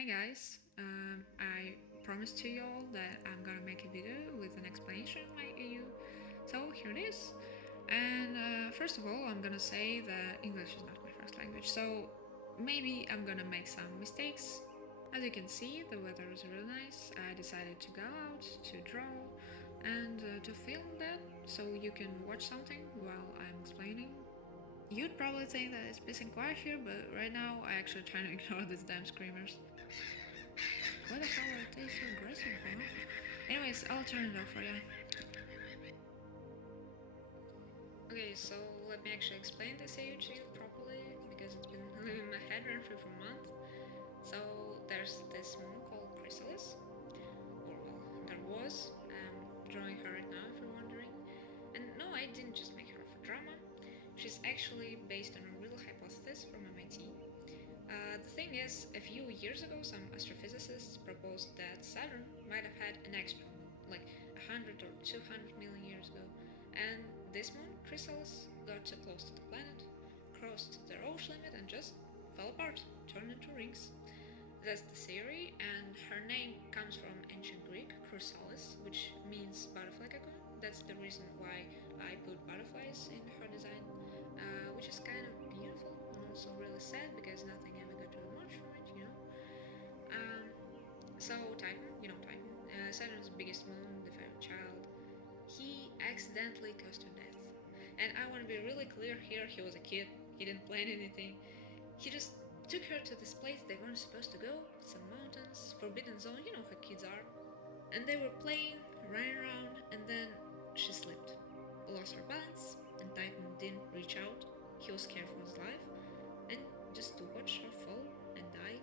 Hi guys, I promised to you all that I'm gonna make a video with an explanation of my EU, so here it is. And first of all, I'm gonna say that English is not my first language, so maybe I'm gonna make some mistakes. As you can see, the weather is really nice. I decided to go out, to draw, and to film that, so you can watch something while I'm explaining. You'd probably think that it's peace and quiet here, but right now I actually trying to ignore these damn screamers. Why the hell are they so aggressive, huh? Anyways, I'll turn it off for you. Okay, so let me actually explain this AU to you properly, because it's been living in my head rent free for a month. So there's this moon called Crhysalis, or well, there was. I'm drawing her right now if you're wondering. And no, I didn't just make her for drama. She's actually based on a real hypothesis from MIT. The thing is, a few years ago, some astrophysicists proposed that Saturn might have had an extra moon, like 100 or 200 million years ago, and this moon, Crhysalis, got too close to the planet, crossed their Roche limit, and just fell apart, turned into rings. That's the theory, and her name comes from ancient Greek, Crhysalis, which means butterfly cocoon. That's the reason why I put butterflies in her design, which is kind of beautiful and also really sad because nothing ever got really much from it, you know. Um, so Titan, Titan, Saturn's biggest moon, the favorite child, he accidentally caused her death. And I want to be really clear here, he was a kid, he didn't plan anything. He just took her to this place they weren't supposed to go, some mountains, forbidden zone, you know how kids are. And they were playing, running around, and then she slipped, lost her balance, and Titan didn't reach out. He was scared for his life, and just to watch her fall and die.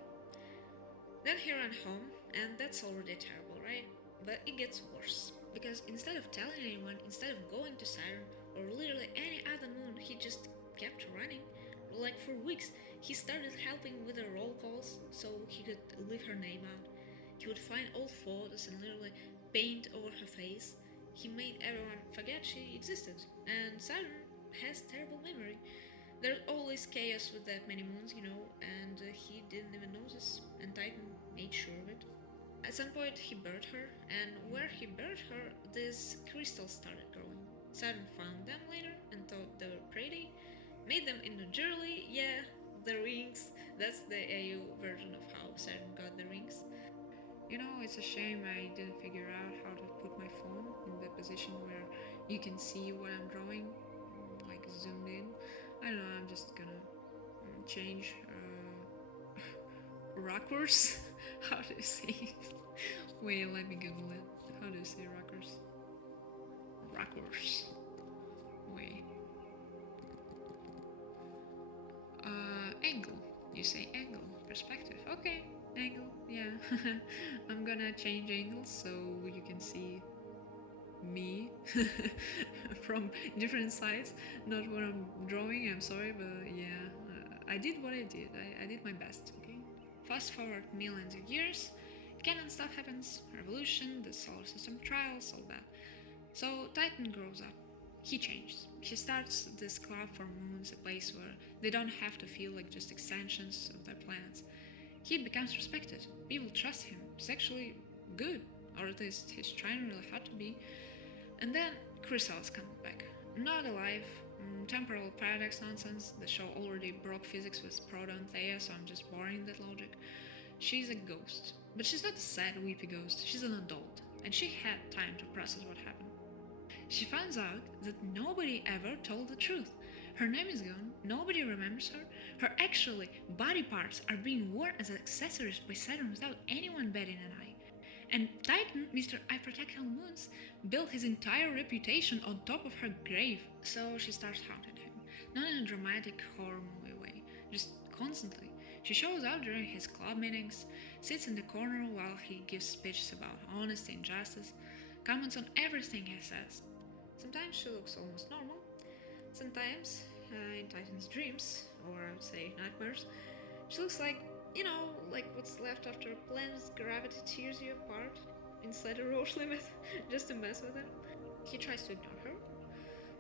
Then he ran home, and that's already terrible, right? But it gets worse. Because instead of telling anyone, instead of going to Saturn or literally any other moon, he just kept running. Like for weeks, he started helping with the roll calls so he could leave her name out. He would find old photos and literally paint over her face. He made everyone forget she existed, and Saturn has terrible memory. There's always chaos with that many moons, and he didn't even notice, and Titan made sure of it. At some point, he buried her, and where he buried her, these crystals started growing. Saturn found them later and thought they were pretty, made them into jewelry, yeah, the rings. That's the AU version of how Saturn got the rings. It's a shame I didn't figure out how to put my phone in the position where you can see what I'm drawing, like zoomed in. I don't know, I'm just gonna change rockers. How do you say it? Wait, let me Google it. How do you say rockers? Rockers. Wait. Angle. You say angle. Perspective. Okay, angle. Yeah. I'm gonna change angles so you can see me from different sides. Not what I'm drawing, I'm sorry, but yeah. I did what I did. I did my best, okay? Fast forward millions of years, canon stuff happens, revolution, the solar system trials, all that. So Titan grows up. He changes. He starts this club for moons, a place where they don't have to feel like just extensions of their planets. He becomes respected. People trust him. He's actually good, or at least he's trying really hard to be. And then Crhysalis comes back. Not alive, temporal paradox nonsense. The show already broke physics with Proto and Theia, so I'm just boring that logic. She's a ghost. But she's not a sad, weepy ghost. She's an adult. And she had time to process what happened. She finds out that nobody ever told the truth. Her name is gone, nobody remembers her. Her actually body parts are being worn as accessories by Saturn without anyone batting an eye. And Titan, Mr. I Protect All Moons, built his entire reputation on top of her grave. So she starts haunting him. Not in a dramatic horror movie way, just constantly. She shows up during his club meetings, sits in the corner while he gives speeches about honesty and justice, comments on everything he says. Sometimes she looks almost normal. Sometimes, in Titan's dreams, or I would say nightmares, she looks like like what's left after a planet's gravity tears you apart inside a Roche limit just to mess with him. He tries to ignore her,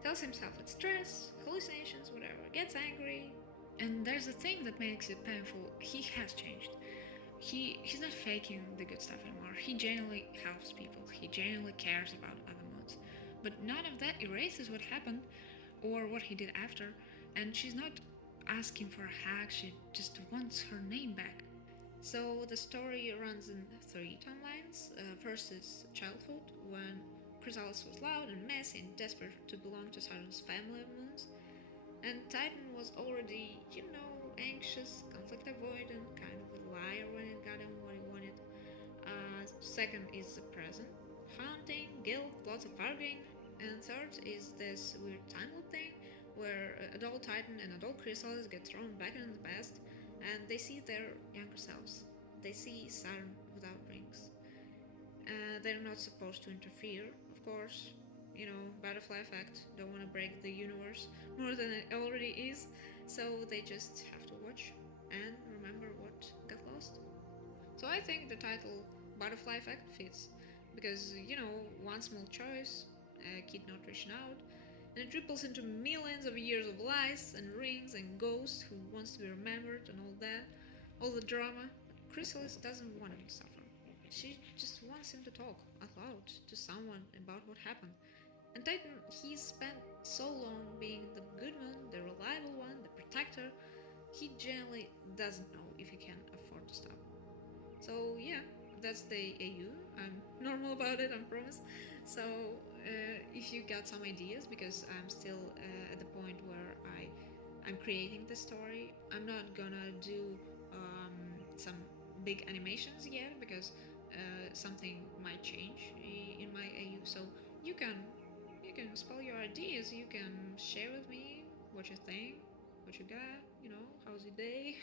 tells himself it's stress, hallucinations, whatever, gets angry. And there's a thing that makes it painful. He has changed. he's not faking the good stuff anymore. He genuinely helps people. He genuinely cares about other moons. But none of that erases what happened or what he did after. And she's not asking for a hack. She just wants her name back. So the story runs in three timelines. First is childhood, when Crhysalis was loud and messy and desperate to belong to Saturn's family of moons. And Titan was already, anxious, conflict avoidant, kind of a liar when it got him what he wanted. Second is the present, haunting, guilt, lots of arguing. And third is this weird time loop thing, where adult Titan and adult Crhysalis get thrown back in the past, and they see their younger selves. They see Saturn without rings. They're not supposed to interfere, of course. Butterfly effect, don't want to break the universe more than it already is, so they just have to watch and remember what got lost. So I think the title Butterfly Effect fits because, one small choice, a kid not reaching out, and it ripples into millions of years of lies and rings and ghosts who wants to be remembered and all that, all the drama. Crhysalis doesn't want him to suffer. She just wants him to talk out loud to someone about what happened. And Titan, he's spent so long being the good one, the reliable one, the protector, he generally doesn't know if he can afford to stop. So yeah, that's the AU. I'm normal about it, I promise. So if you got some ideas, because I'm still at the point where I'm creating the story, I'm not gonna do some big animations yet because something might change in my AU. So you can spell your ideas. You can share with me what you think, what you got. How's your day?